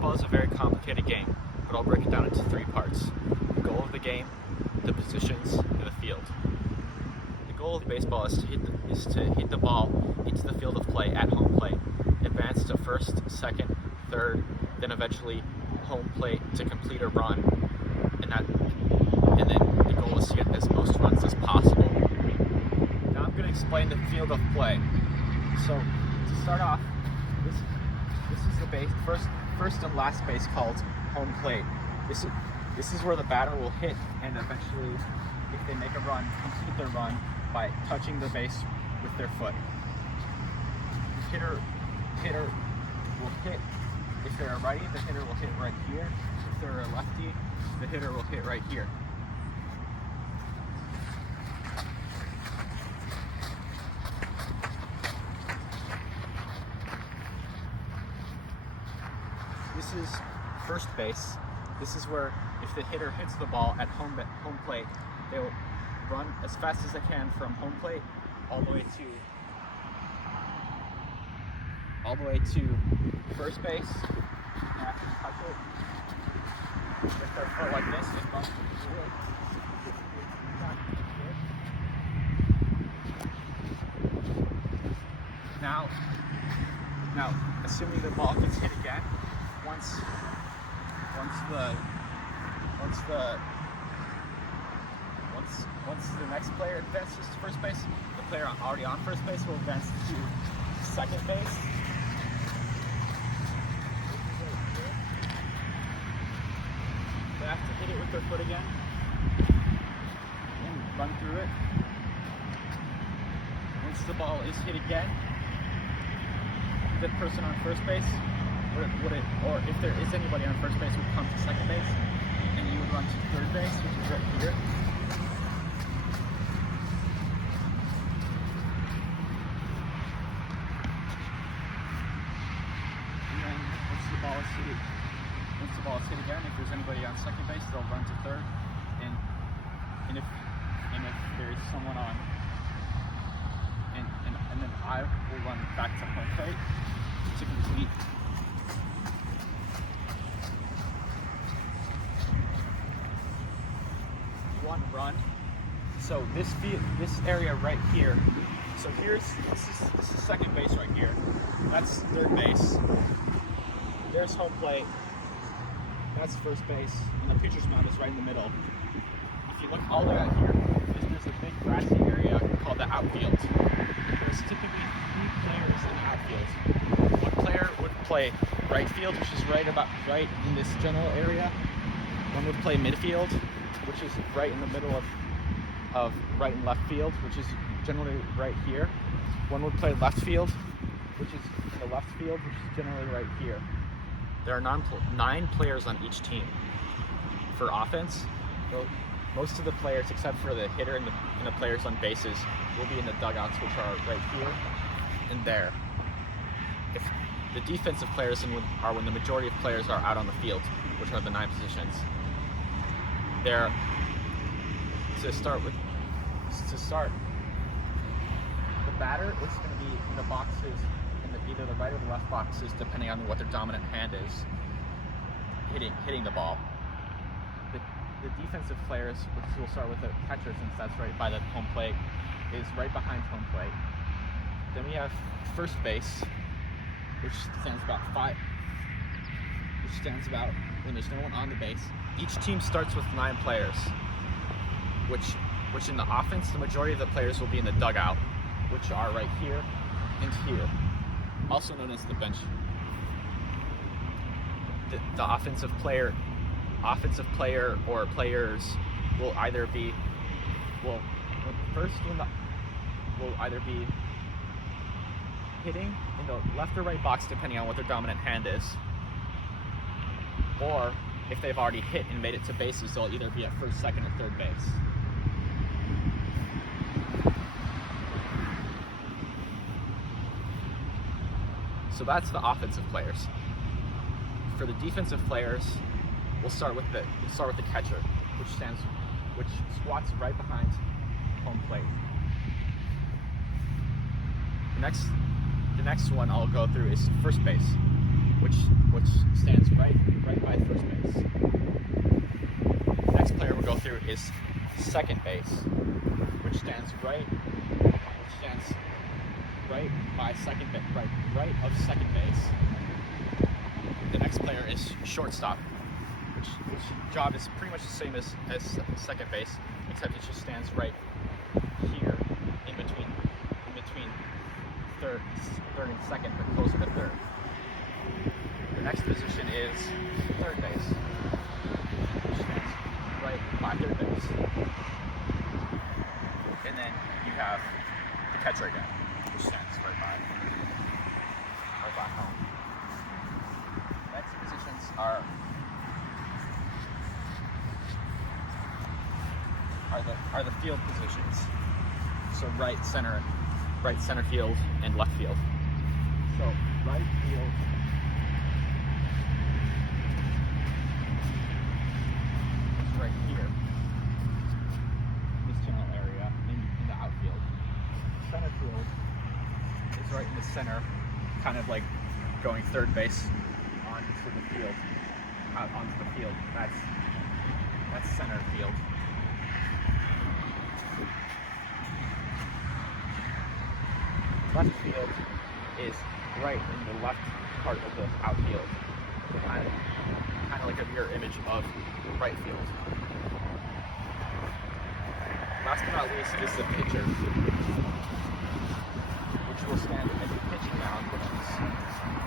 Baseball is a very complicated game, but I'll break it down into three parts: the goal of the game, the positions, and the field. The goal of baseball is to hit the ball into the field of play at home plate, advance to first, second, third, then eventually home plate to complete a run, and then the goal is to get as most runs as possible. Now I'm going to explain the field of play. So to start off, this is the base, first and last base called home plate. This is where the batter will hit and eventually, if they make a run, complete their run by touching the base with their foot. The hitter will hit. If they're a righty, the hitter will hit right here. If they're a lefty, the hitter will hit right here. This is first base. This is where if the hitter hits the ball at home plate, they'll run as fast as they can from home plate all the way to first base. And after you touch it, with their foot like this, they run through it. Now, assuming the ball gets hit again, once the next player advances to first base, the player already on first base will advance to second base. They have to hit it with their foot again and run through it. Once the ball is hit again, the person on first base, or if there is anybody on first base, would come to second base, and you would run to third base, which is right here. And then once the ball is hit again, if there's anybody on second base, they'll run to third, and if there is someone on, and then I will run back to home plate to complete. One run. So this area right here. So this is second base right here. That's third base. There's home plate. That's first base, and the pitcher's mound is right in the middle. If you look all the way out here, there's a big grassy area called the outfield. There's typically 3 players in the outfield. One player would play right field, which is right in this general area. One would play midfield, which is right in the middle of right and left field, which is generally right here. One would play left field, which is in the left field, which is generally right here. There are 9 players on each team. For offense, most of the players, except for the hitter and the players on bases, will be in the dugouts, which are right here and there. If the defensive players are when the majority of players are out on the field, which are the 9 positions. There, to start, the batter is going to be in the boxes, in either the right or the left boxes, depending on what their dominant hand is, hitting the ball. The defensive players, which we'll start with the catcher since that's right by the home plate, is right behind home plate. Then we have first base, which stands about when there's no one on the base. Each team starts with 9 players, which in the offense, the majority of the players will be in the dugout, which are right here and here, also known as the bench. The offensive player or players will either be hitting in the left or right box depending on what their dominant hand is, or if they've already hit and made it to bases, they'll either be at first, second, or third base. So that's the offensive players. For the defensive players, we'll start with the catcher, which squats right behind home plate. The next one I'll go through is first base, which stands right is second base, which stands right by second base, right of second base. The next player is shortstop, which job is pretty much the same as second base, except it just stands right here in between third and second, but closer to third. The next position is third base, which stands right by third base. And then you have the catcher again, which stands right by home. Next positions are the field positions. So right center field and left field. So right field is right here, this general area in the outfield. Center field is right in the center, kind of like going third base onto the field, out onto the field. That's center field. Left field is right in the left part of the outfield, kind of like a mirror image of right field. Last but not least is the pitcher, which will stand at the pitching mound, which is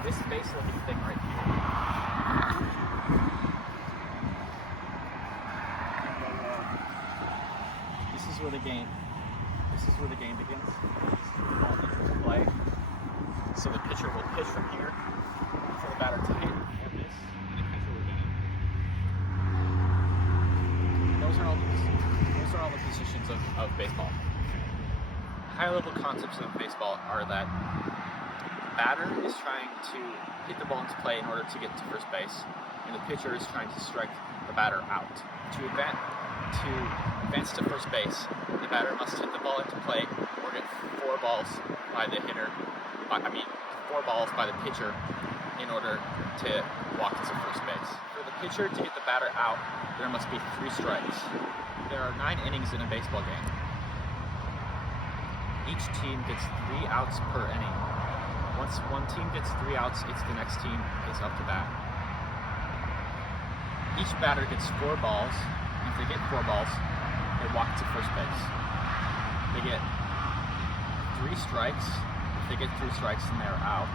this base-looking thing right here. This is where the game begins. All pitchers play. So the pitcher will pitch from here for the batter to hit on this, and the catcher will hit. Those are all the positions of baseball. High-level concepts of baseball are that the batter is trying to hit the ball into play in order to get to first base, and the pitcher is trying to strike the batter out. To advance to first base, the batter must hit the ball into play or get 4 balls by the pitcher in order to walk to first base. For the pitcher to get the batter out, there must be 3 strikes. There are 9 innings in a baseball game. Each team gets 3 outs per inning. Once one team gets 3 outs, the next team is up to bat. Each batter gets 4 balls. If they get 4 balls, they walk to first base. They get 3 strikes. If they get 3 strikes, then they're out.